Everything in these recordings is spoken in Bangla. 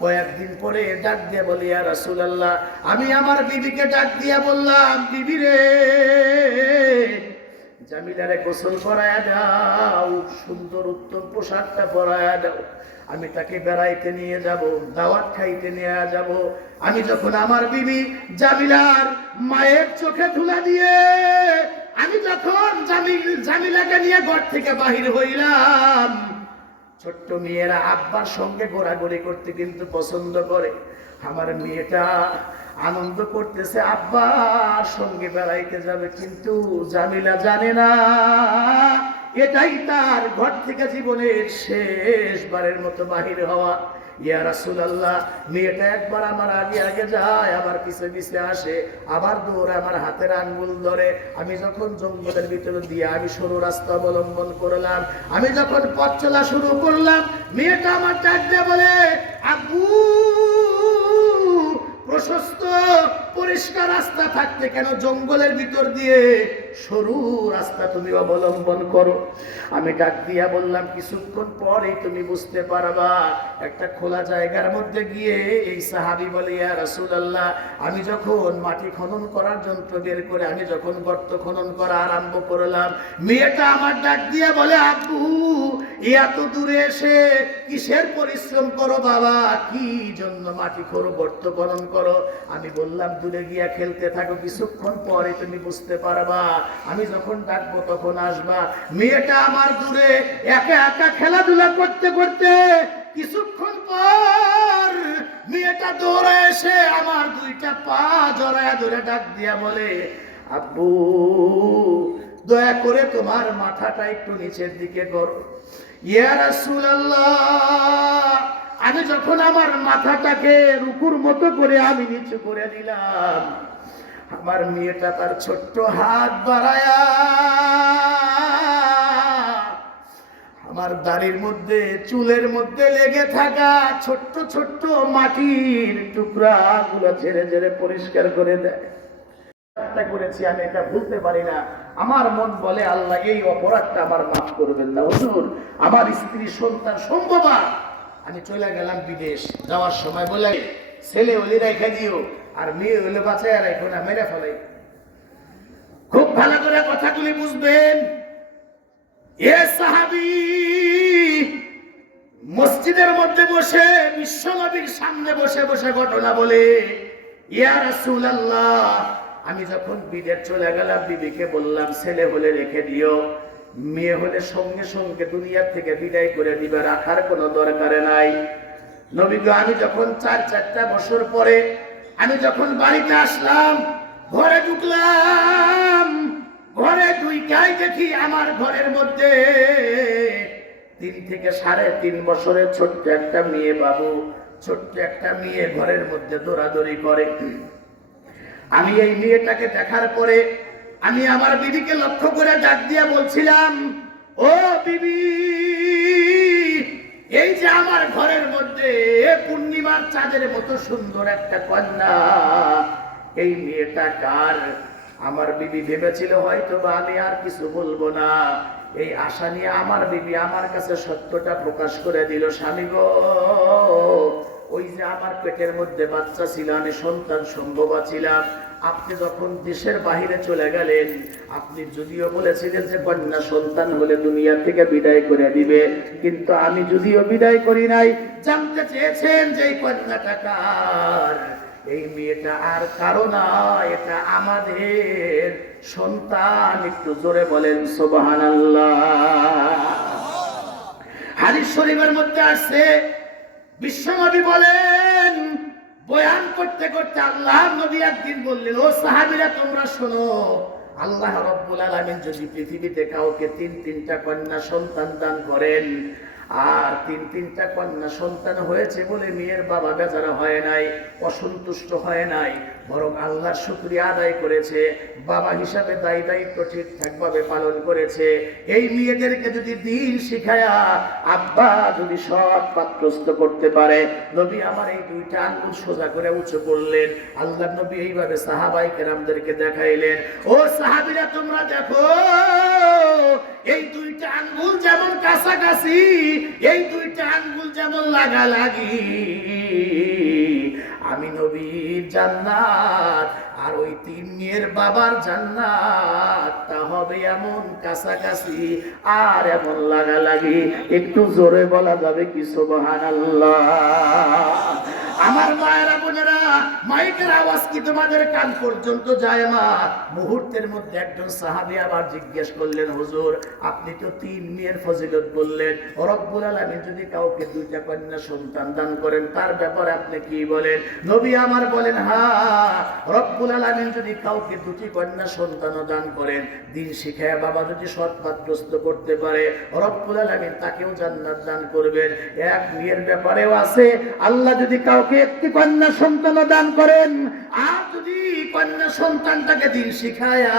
কয়েকদিন পরে ডাক দিয়ে বলি আর রাসূলুল্লাহ, আমি আমার বিবিকে ডাক দিয়া বললাম, বিবি রে, জামিলারে গোসল করায়া দাও, সুন্দর উত্তম পোশাকটা পরায়া দাও। আমি তাকে বেড়াইতে নিয়ে যাব, দাওয়াত খাইতে নিয়ে যাব। আমি যখন আমার বিবি জামিলার মায়ের চোখে ধুলা দিয়ে, আমি যখন জামিল, জামিলাকে নিয়ে ঘর থেকে বাহির হইলাম ছোট্ট মেয়েরা আব্বার সঙ্গে ঘোরাঘুরি করতে কিন্তু পছন্দ করে। আমার মেয়েটা আনন্দ করতেছে আব্বার সঙ্গে বেড়াইতে যাবে কিন্তু জামিলা জানে না। এটাই তার ঘর থেকে জীবনের শেষবারের মতো বাহির হওয়া। মেয়েটা একবার আমার আগে যায়, আবার পিছে পিছে আসে, আবার আমার হাতের ধরে। আমি যখন জঙ্গলের ভিতরে দিয়ে আমি সরু রাস্তা অবলম্বন করলাম, আমি যখন পথ চলা শুরু করলাম, মেয়েটা আমার ডাক বলে আব্বু প্রশস্ত, পরিষ্কার রাস্তা থাকতে কেন জঙ্গলের ভিতর দিয়ে? সরু রাস্তা তুমি অবলম্বন করো। আমি ডাক দিয়া বললাম, কিছুক্ষণ পরেই তুমি বুঝতে পারবা, একটা খোলা জায়গার মধ্যে গিয়ে এই সাহাবি বলে, ইয়া রাসূলুল্লাহ, আমি যখন মাটি খনন করার যন্ত্র বের করে, আমি যখন গর্ত খনন করা আরম্ভ করলাম, মেয়েটা আমার ডাক দিয়া বলে, আব্বু, এত দূরে এসে কিসের পরিশ্রম করো বাবা? কি জন্য মাটি খোরো, গর্ত খনন করো? আমি বললাম, দূরে গিয়া খেলতে থাকো, কিছুক্ষণ পরে তুমি বুঝতে পারবা আমি যখন ডাকবো তখন আসবা। মেয়েটা আমার দূরে একা একা খেলাধুলা করতে করতে কিছুক্ষণ পর মেয়েটা দৌড়ে এসে আমার দুইটা পা জড়ায় ধরে ডাক দিয়া বলে, আব্বু, দয়া করে তোমার মাথাটা একটু নিচের দিকে করো। আমি যখন আমার মাথাটাকে রুকুর মতো করে আমি নিচু করে দিলাম আমার মেয়েটা তার ছোট্ট হাত বাড়ায়া, আমার দাড়ির মধ্যে, চুলের মধ্যে লেগে থাকা ছোট্ট ছোট্ট মাটির টুকরা গুলো ঝেড়ে ঝেড়ে পরিষ্কার করে দেয়। করেছি, আমি এটা ভুলতে পারি না। আমার মন বলে, আল্লাহ, এই অপরাধটা আমার মাফ করবেন না। হুজুর, আমার স্ত্রী সন্তান সম্ভবা। আমি চলে গেলাম বিদেশ, যাওয়ার সময় বলে, ছেলে হলে রেখে দিও। আর মেয়ে হলে বাঁচায় রাখো না মেরে ফেলাই। খুব ভালো করে কথাগুলি বুঝবেন। এ সাহাবি মসজিদের মধ্যে বসে, বিশ্বনবীর সামনে বসে বসে ঘটনা বলে, ইয়া রাসূলুল্লাহ, আমি যখন বিদেশ চলে গেলাম, বিবিকে বললাম, ছেলে হলে রেখে দিও। মেয়ে হলে সঙ্গে সঙ্গে দুনিয়ার থেকে বিদায় করে দিবে, রাখার কোনো দরকারে নাই। নবী আমি যখন চার চারটা বছর পরে আমি যখন বাড়িতে আসলাম, ঘরে ঢুকলাম, ঘরে দুইটাই দেখি আমার ঘরের মধ্যে। তিন থেকে সাড়ে তিন বছরের ছোট্ট একটা মেয়ে বাবু, ছোট্ট একটা মেয়ে ঘরের মধ্যে দৌড়াদৌড়ি করে। আমি এই মেয়েটাকে দেখার পরে আমি আমার বিবিকে লক্ষ্য করে ডাক দিয়ে বলছিলাম, ও বিবি এই যে আমার ঘরের মধ্যে পূর্ণিমার চাঁদের মতো সুন্দর একটা কন্যা। এই মেয়েটা কার? আমার বিবি ভেবেছিল হয়তো বা আমি আর কিছু বলব না। এই আশা নিয়ে আমার বিবি আমার কাছে সত্যটা প্রকাশ করে দিল, স্বামী গো, ওই যে আমার পেটের মধ্যে বাচ্চা ছিল, আমি সন্তান সম্ভবা ছিলাম। আপনি যখন দেশের বাহিরে চলে গেলেন, আপনি যদিও বলেছিলেন যে কন্যা সন্তান হলে দুনিয়া থেকে বিদায় করে দিবে, কিন্তু আমি যদিও বিদায় করি নাই, জানতে চেয়েছেন যে কন্যাটা কার? এই মেয়েটা আর কারও না, এটা আমাদের সন্তান। একটু জোরে বলেন সোবাহান হাদিস শরীফের মধ্যে আসছে, বিশ্বনবী বলেন বয়ান করতে করতে আল্লাহ নবী একদিন বললেন, ও সাহাবিরা, তোমরা শোনো, আল্লাহ রব্বুল আলামিন যদি পৃথিবীতে কাউকে তিন, তিনটা কন্যা সন্তান দান করেন, আর তিন, তিনটা কন্যা সন্তান হয়েছে বলে মেয়ের বাবা বেচারা হয় নাই, অসন্তুষ্ট হয় নাই বরং আল্লাহর শুক্রিয়া আদায় করেছে, বাবা হিসাবে দায়ী দায়িত্ব ঠিকঠাক ভাবে পালন করেছে। এই মেয়েদেরকে যদি দিন শিখায়া আব্বা যদি সৎ পাত্রস্থ করতে পারে, নবী আমার এই দুইটা আঙ্গুল সোজা করে উঁচু করলেন। আল্লাহ নবী এইভাবে সাহাবাই কেরামদেরকে দেখাইলেন, ও সাহাবিরা, তোমরা দেখো, এই দুইটা আঙ্গুল যেমন কাছাকাছি, এই দুইটা আঙ্গুল যেমন লাগালাগি বিবির জান্নাত, আর ওই তিন মেয়ের বাবার জান্নাত। তা হবে এমন কাছাকাছি আর এমন লাগালাগি একটু জোরে বলা যাবে কি সুবহানাল্লাহ? আমার মায়েরা, বোনেরা, মাইকের আওয়াজ কি তোমাদের কান পর্যন্ত যায় না? মুহূর্তের মধ্যে একজন সাহাবী আবার জিজ্ঞেস করলেন, হুজুর, আপনি তো তিন মেয়ের ফজিলত বললেন। রব্বুল আলামিন যদি কাউকে দুইটা কন্যা সন্তান দান করেন, তার ব্যাপারে আপনি কি বলেন? নবী আমার বলেন হ্যাঁ রব্বুল আলামিন যদি কাউকে দুটি কন্যা সন্তানও দান করেন, দিন শিখায় বাবা যদি সৎপাত্রস্ত করতে পারে, রব্বুল আলামিন তাকেও জান্নাত দান করবেন। এক মেয়ের ব্যাপারেও আছে, আল্লাহ যদি কাউকে একটি কন্যা সন্তান দান করেন। আর যদি কন্যা সন্তানটাকে দিন শিখায়া,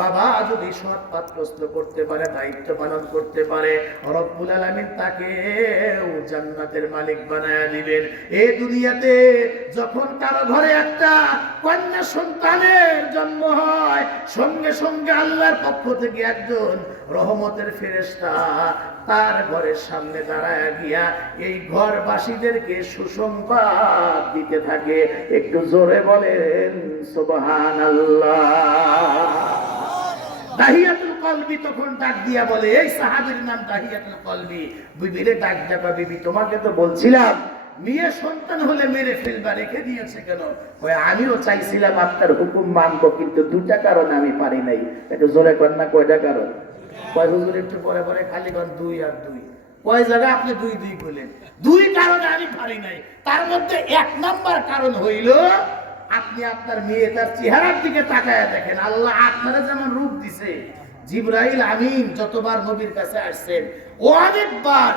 বাবা যদি সৎ পাত্রস্ত করতে পারে, দায়িত্ব পালন করতে পারে, রব্বুল আলামিন তাকে জান্নাতের মালিক বানায় দিবেন। এ দুনিয়াতে যখন কারও ঘরে একটা কন্যা সন্তানের জন্ম হয় সঙ্গে সঙ্গে আল্লাহর পক্ষ থেকে একজন রহমতের ফেরেশতা তার ঘরের সামনে দাঁড়ায় গিয়া এই ঘরবাসীদেরকে সুসংবাদ দিতে থাকে। একটু জোরে বলেন সুবহান দাহিয়াতুল কলবি তখন ডাক দিয়া বলে, এই সাহাবীর নাম দাহিয়াতুল কলবি। বিবিরে ডাক ডাকা বিবি, তোমাকে তো বলছিলাম। মেয়ে সন্তান হলে মেরে ফেলবা, রেখে দিয়েছে কেন? ওই আমিও চাইছিলাম আপনার হুকুম মানবো, কিন্তু দুটা কারণ আমি পারি নাই। একটু জোরে কন্যা কয়টা কারণ? কয়, হুজুর, একটু পরে পরে খালি কন দুই আর দুই। কয়, জায়গা আপনি দুই দুই বলেন। দুই কারণে আমি পারি নাই। তার মধ্যে এক নাম্বার কারণ হইল, আপনি আপনার মেয়ে তার চেহারার দিকে তাকায় দেখেন। আল্লাহ আপনারা যেমন রূপ দিছে। জিব্রাইল আমিন যতবার নবীর কাছে আসছেন, অনেকবার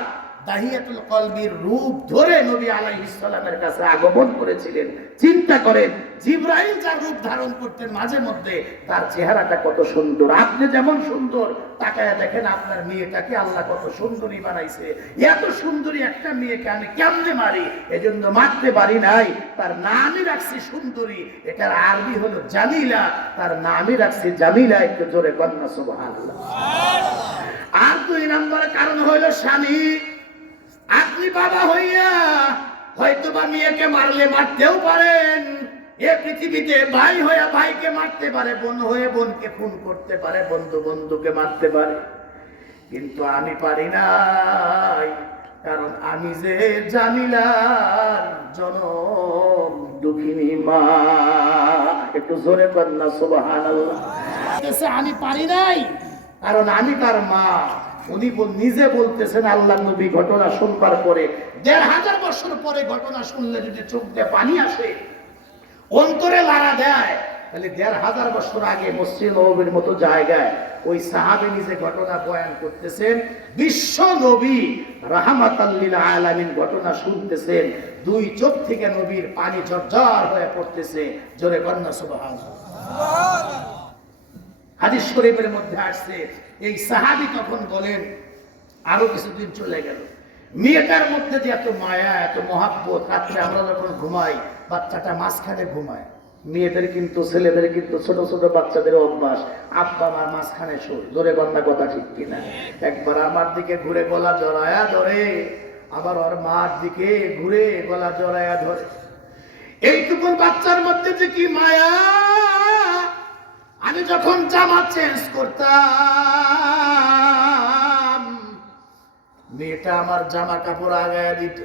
দাহিয়াতুল কলবির রূপ ধরে নবী আলাইহিস সালামের কাছে আগমন করেছিলেন। চিন্তা করেন, জিব্রাইল যার রূপ ধারণ করতেন মাঝে মধ্যে, তার চেহারাটা কত সুন্দর। আপনি যেমন সুন্দর, তাকায় দেখেন আপনার মেয়েটাকে আল্লাহ কত সুন্দরী বানাইছে। এত সুন্দরী একটা মেয়েকে আমি কেমনে মারি? এজন্য মারতে পারি নাই। তার নামই রাখছি সুন্দরী। এটার আরবি হলো জামিলা। তার নামই রাখছি জামিলা, একটু জোরে কন্যা সুবহানাল্লাহ। আর দুই নম্বর কারণ হইল স্বামী। আপনি বাবা হইয়া হয়তো বা মেয়েকে মারলে মারতেও পারেন। এ পৃথিবীতে ভাই হইয়া ভাইকে মারতে পারে, বোন হয়ে বোনকে খুন করতে পারে, বন্ধু বন্ধুকে মারতে পারে। কিন্তু আমি পারি নাই, কারণ আমি যে জামিলার জনম দুঃখিনী মা। একটু জোরে কন্যা সুবাহান আমি পারি নাই, কারণ আমি তার মা। উনি নিজে বলতেছেন আল্লাহ নবী ঘটনা শুনবার পরে, দেড় হাজার বছর পরে ঘটনা শুনলে যদি চোখ দিয়ে পানি আসে, অন্তরে লাড়া দেয়, তাহলে দেড় হাজার বছর আগে মসজিদ নবীর মতো জায়গায় ওই সাহাবে নিজে ঘটনা বয়ান করতেছেন, বিশ্ব নবী রাহমাতাল্লিল আলামিন ঘটনা শুনতেছেন, দুই চোখ থেকে নবীর পানি ঝরঝর হয়ে পড়তেছে, জোরে কন্যা সুবহানাল্লাহ। হাদিস শরীফের মধ্যে আসছে, এই সাহাবি তখন বলেন, আরও কিছুদিন চলে গেল। মেয়েটার মধ্যে যে এত মায়া, এত মহাব্বত, রাত্রে আমরা যখন ঘুমাই, বাচ্চাটা মাঝখানে ঘুমায়। মেয়েদের কিন্তু, ছেলেদের কিন্তু ছোট ছোট বাচ্চাদের অভ্যাস, আব্বা আমার মাঝখানে শোয় জোরে গন্না কথা ঠিক কিনা? একবার আমার দিকে ঘুরে গলা জড়ায়া ধরে, আবার ওর মার দিকে ঘুরে গলা জড়ায়া ধরে। এইটুকুন বাচ্চার মধ্যে যে কি মায়া আমি যখন জামা চেঞ্জ করতাম, মেয়েটা আমার জামা কাপড় আগায় দিত।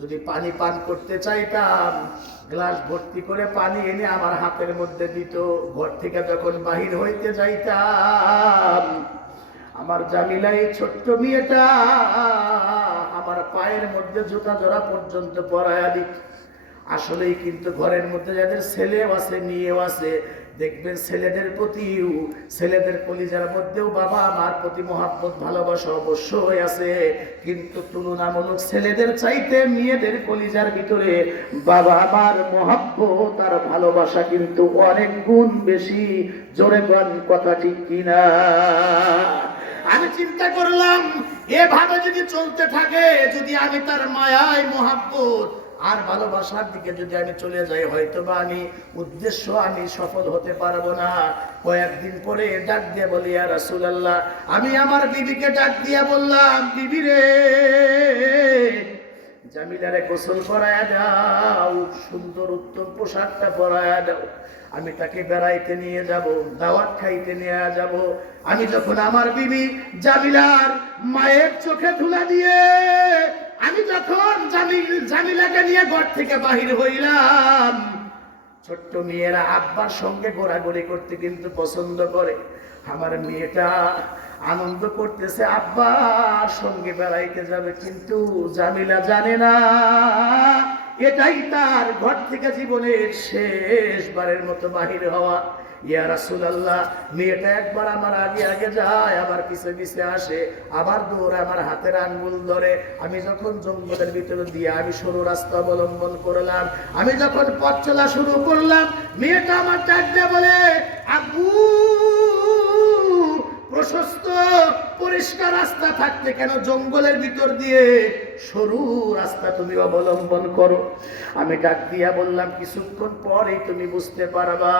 যদি পানি পান করতে চাইতাম, গ্লাস ভর্তি করে পানি এনে আমার হাতের মধ্যে দিত। ঘর থেকে যখন বাহির হইতে যাইতাম, আমার জামিলা এই ছোট্ট মেয়েটা আমার পায়ের মধ্যে জুতা জোড়া পর্যন্ত পরায়া দিত। আসলেই কিন্তু ঘরের মধ্যে যাদের ছেলেও আছে, মেয়েও আছে দেখবেন ছেলেদের প্রতিও, ছেলেদের কলিজার মধ্যেও বাবা মার প্রতি মহাব্বত, ভালোবাসা অবশ্যই আছে। কিন্তু তুলনামূলক ছেলেদের চাইতে মেয়েদের কলিজার ভিতরে বাবা মার মহাব্বত আর ভালোবাসা কিন্তু অনেক গুণ বেশি। জোরে গান কথা ঠিক কিনা? আমি চিন্তা করলাম, এভাবে যদি চলতে থাকে, যদি আমি তার মায়ায় মহাব্বত আর ভালোবাসার দিকে যদি আমি চলে যাই হয়তো বা আমি উদ্দেশ্য আমি সফল হতে পারব না। কয়েকদিন পরে ডাক দিয়ে বলি আর রাসুল আল্লাহ আমি আমার বিবিকে ডাক দিয়া বললাম, বিবি রে, জামিলারে গোসল করায়া দাও, সুন্দর উত্তম পোশাকটা পরায়া দাও। আমি তাকে বেড়াইতে নিয়ে যাব, দাওয়াত খাইতে নিয়ে যাব। আমি যখন আমার বিবি জামিলার মায়ের চোখে ধুলা দিয়ে আমি যখন জামিল জামিলাকে নিয়ে ঘর থেকে বাহির হইলাম, ছোট্ট মেয়েরা আব্বার সঙ্গে ঘোরাঘুরি করতে কিন্তু পছন্দ করে। আমার মেয়েটা আনন্দ করতেছে আব্বার সঙ্গে বেড়াইতে যাবে কিন্তু জামিলা জানে না। এটাই তার ঘর থেকে জীবনের শেষবারের মতো বাহির হওয়া। ইয়া রাসূলুল্লাহ, মেয়েটা একবার আমার আগে আগে যায়, আবার পিছে পিছে আসে, আবার দৌড়ে আমার হাতের আঙ্গুল ধরে। আমি যখন জঙ্গলের ভিতরে দিয়ে আমি সরু রাস্তা অবলম্বন করলাম, আমি যখন পথ চলা শুরু করলাম, মেয়েটা আমার দিয়ে বলে, আব্বু, প্রশস্ত, পরিষ্কার রাস্তা থাকতে কেন জঙ্গলের ভিতর দিয়ে? সরু রাস্তা তুমি অবলম্বন করো। আমি ডাক দিয়া বললাম, কিছুক্ষণ পরেই তুমি বুঝতে পারবা,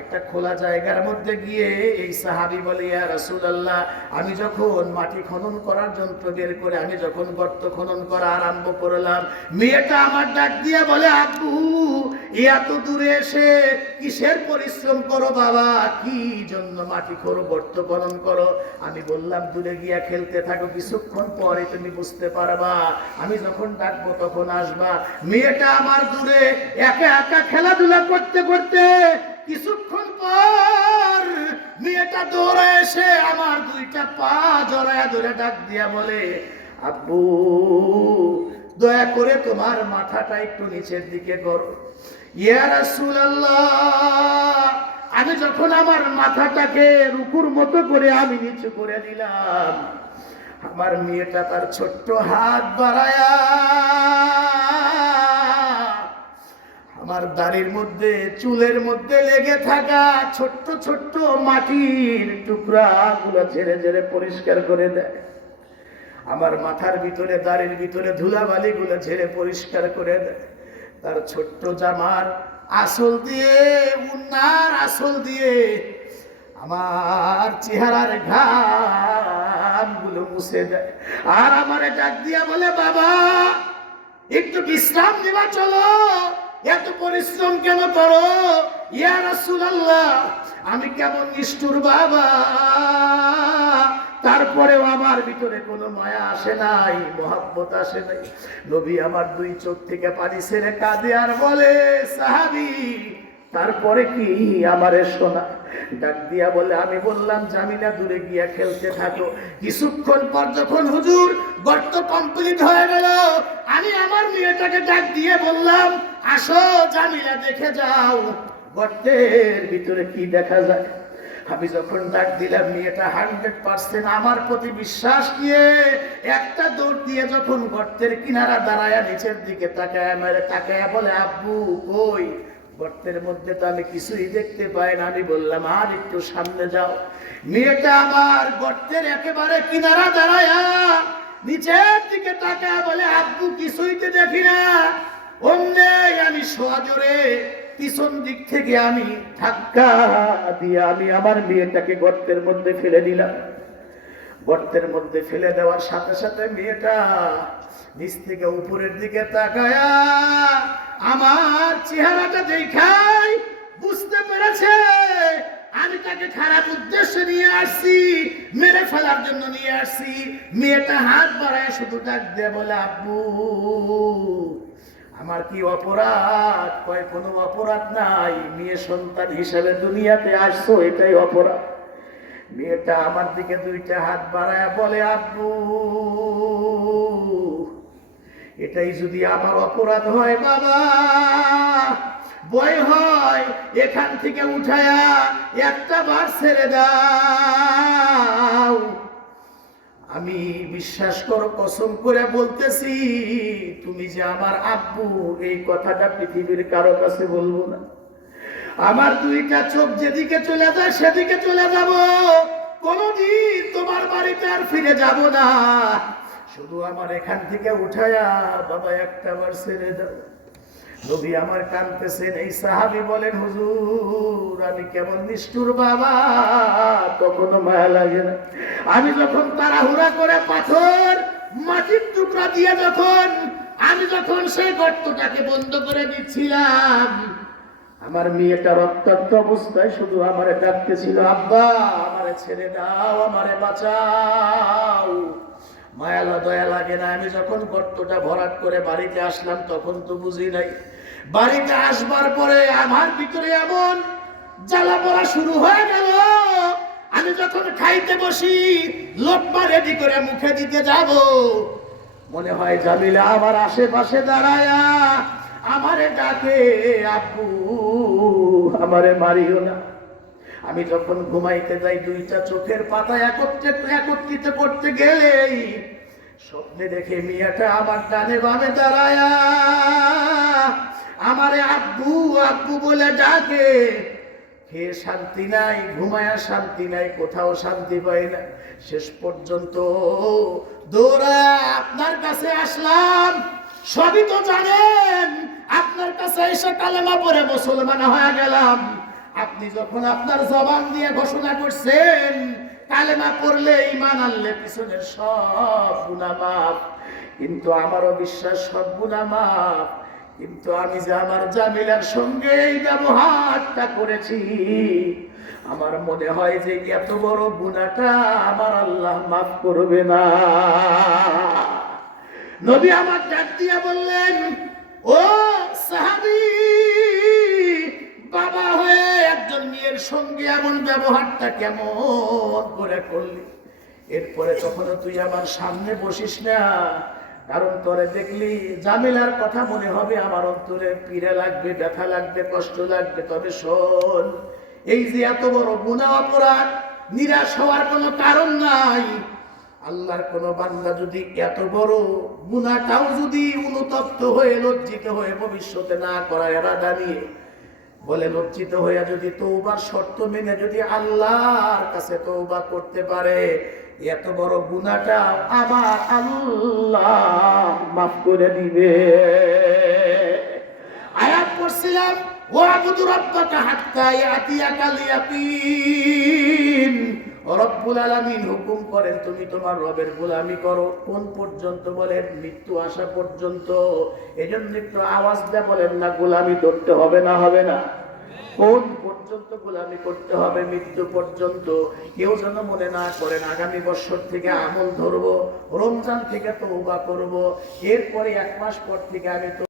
একটা খোলা জায়গার মধ্যে গিয়ে এই সাহাবি বলে, ইয়া রাসূলুল্লাহ, আমি যখন মাটি খনন করার যন্ত্র বের করে, আমি যখন গর্ত খনন করা আরম্ভ করলাম, মেয়েটা আমার ডাক দিয়া বলে, আব্বু, এত দূরে এসে কিসের পরিশ্রম করো বাবা? কি জন্য মাটি করো গর্ত খনন করো? আমি বললাম, দূরে গিয়া খেলতে থাকো, কিছুক্ষণ পরে তুমি বুঝতে পারবা আমি যখন ডাকবো তখন আসবা। মেয়েটা আমার দূরে একা একা খেলাধুলা করতে করতে কিছুক্ষণ পর মেয়েটা দৌড়ে এসে আমার দুইটা পা জড়ায়া ধরে ডাক দিয়া বলে, আব্বু, দয়া করে তোমার মাথাটা একটু নিচের দিকে করো। আমি যখন আমার মাথাটাকে রুকুর মতো করে আমি নিচু করে দিলাম আমার মেয়েটা তার ছোট্ট হাত বাড়ায়া, আমার দাড়ির মধ্যে, চুলের মধ্যে লেগে থাকা ছোট্ট ছোট্ট মাটির টুকরা গুলো ঝেড়ে ঝেড়ে পরিষ্কার করে দেয়। আমার মাথার ভিতরে, দাড়ির ভিতরে ধুলাবালি গুলো ঝেড়ে পরিষ্কার করে দেয়। তার ছোট্ট জামার আসল দিয়ে, উন্নার আসল দিয়ে, আমার চেহারার ঘাম গুলো মুছে দেয়। আর আমার ডাক দিয়া বলে, বাবা, একটু বিশ্রাম নেওয়া চলো। এত পরিশ্রম কেন করো? ইয়া রাসূলুল্লাহ, আমি কেমন নিষ্ঠুর বাবা। তারপরেও আমার ভিতরে কোনো মায়া আসে নাই, মহাব্বত আসে নাই। নবী আমার দুই চোখ থেকে পানি ছেড়ে কাঁদে আর বলে, সাহাবি তারপরে কি আমারে শোনা? ডাক দিয়া বলে, আমি বললাম, জামিনা দূরে গিয়া খেলতে থাকো। কিছুক্ষণ পর যখন হুজুর গর্ত কমপ্লিট হয়ে গেল, আমি আমার মেয়েটাকে ডাক দিয়ে বললাম, আসো জামিলা দেখে যাও। গর্তের ভিতরে কি দেখা যায়? আমি যখন ডাক দিলাম, মেয়েটা হান্ড্রেড পার্সেন্ট আমার প্রতি বিশ্বাস নিয়ে একটা দৌড় দিয়ে যখন গর্তের কিনারা দাঁড়ায় নিচের দিকে তাকায় মেরে তাকায় বলে, আব্বু, কই? গর্তের মধ্যে তো আমি কিছুই দেখতে পাই না। আমি বললাম, আর একটু সামনে যাও। মেয়েটা আমার গর্তের একেবারে কিনারা দাঁড়ায়া নিচের দিকে তাকায়, বলে, আব্বু, কিছুই তো দেখি না। অন্যে আমি সজোরে পিছন দিক থেকে আমি ধাক্কা দিয়ে আমি আমার মেয়েটাকে গর্তের মধ্যে ফেলে দিলাম। গর্তের মধ্যে ফেলে দেওয়ার সাথে সাথে মেয়েটা নিচ থেকে উপরের দিকে তাকায়া আমার চেহারাটা দেখাই বুঝতে পেরেছে। আমি তাকে খারাপ উদ্দেশ্য নিয়ে আসছি, মেরে ফেলার জন্য নিয়ে আসছি। মেয়েটা হাত বাড়ায় শুধু ডাক দে বলে, আব্বু, আমার কি অপরাধ? কয়, কোনো অপরাধ নাই। মেয়ে সন্তান হিসেবে দুনিয়াতে আসছো, এটাই অপরাধ। মেয়েটা আমার দিকে দুইটা হাত বাড়ায়, বলে, আব্বু এটাই যদি আমার অপরাধ হয়, বাবা। বয় হয়, এখান থেকে উঠায়া একটা বার ছেড়ে দাও। আমি বিশ্বাস করো, কসম করে বলতেছি, তুমি যে আমার আব্বু, এই কথাটা পৃথিবীর কারও কাছে বলব না। আমার দুইটা চোখ যেদিকে চলে যায়, সেদিকে চলে যাব। কোনদিন তোমার বাড়িতে আর ফিরে যাব না। শুধু আমার এখান থেকে উঠায়া বাবা একটা বার ছেড়ে দাও। নবী আমার কানতেছেন, এই সাহাবি বলেন, হুজুর, আমি কেমন নিষ্ঠুর বাবা, কখনো মায়া লাগে না। আমি যখন তাড়াহুড়া করে পাথর, মাটির টুকরা দিয়ে যখন, আমি যখন সেই গর্তটাকে বন্ধ করে দিচ্ছিলাম, আমার মেয়েটা রক্তাক্ত অবস্থায় শুধু আমারে ডাকতেছিল, আব্বা, আমারে ছেড়ে দাও, আমারে বাঁচাও। মায়ালা দয়া লাগে না। আমি যখন গর্তটা ভরাট করে বাড়িতে আসলাম, তখন তো বুঝি নাই। বাড়িতে আসবার পরে আমার ভিতরে এমন জ্বালা পড়া শুরু হয়ে গেল। আমি যখন খাইতে বসি লোকমা রেডি করে মুখে দিতে যাব। মনে হয় জামিলা আমার আশেপাশে দাঁড়ায়া আমারে ডাকে আপু আমারে মারিও না। আমি যখন ঘুমাইতে যাই, দুইটা চোখের পাতা একত্রে একত্রিত করতে গেলেই স্বপ্নে দেখে মিয়াটা আমার ডানে বামে দাঁড়ায়া। আমারে আব্বু আব্বু বলে ডাকে। খেয়ে শান্তি নাই, ঘুমায়া শান্তি নাই, কোথাও শান্তি পাই না। শেষ পর্যন্ত দৌড়া, আপনার কাছে আসলাম। সবই তো জানেন, আপনার কাছে এসে কালেমা পরে মুসলমান হয়ে গেলাম। আপনি যখন আপনার জবান দিয়ে ঘোষণা করছেন, কালেমা পড়লে ইমান আনলে পিছনের সব গুণা মাফ। কিন্তু আমারও বিশ্বাস, সব গুণা মাফ। কিন্তু আমি যে আমার জামিলার সঙ্গে এই ব্যবহারটা করেছি, আমার মনে হয় যে এত বড় গুণাটা আমার আল্লাহ মাফ করবে না। নবী আমার ডাক দিয়া বললেন, ও সাহাবি, বাবা হয়ে মেয়ের সঙ্গে এমন ব্যবহারটা কেমন করে করলি? এরপরে কখনো তুই আমার সামনে বসিস না, কারণ তোরে দেখলি জামিলার কথা মনে হবে, আমার অন্তরে পীড়া লাগবে, ব্যথা লাগবে, কষ্ট লাগবে। তবে শোন, এই যে এত বড় গুণা অপরাধ, নিরাশ হওয়ার কোনো কারণ নাই। আল্লাহর কোন বান্দা যদি এত বড় গুণাটাও যদি অনুতপ্ত হয়ে লজ্জিত হয়ে ভবিষ্যতে না করা এরাদা নিয়ে বলে, লজ্জিত হইয়া যদি তৌবার শর্ত মেনে যদি আল্লাহর কাছে তৌবা করতে পারে এত বড় গুণাটা আমার আল্লাহ মাফ করে দিবে। আয়াত পড়ছিলাম, ও আবুদু রব্বাকা হাত্তা ইয়াতিয়াকাল ইয়াকিন রব্বুল আলামিন হুকুম করেন, তুমি তোমার রবের গোলামি করো। কোন পর্যন্ত বলেন? মৃত্যু আসা পর্যন্ত। এজন্য একটু আওয়াজ দেয়া বলেন, না, গোলামি ধরতে হবে না হবে না। কোন পর্যন্ত গোলামি করতে হবে, মৃত্যু পর্যন্ত? কেউ যেন মনে না করেন আগামী বছর থেকে আমল ধরবো, রমজান থেকে তো করব, এরপরে এক মাস পর থেকে আমি তো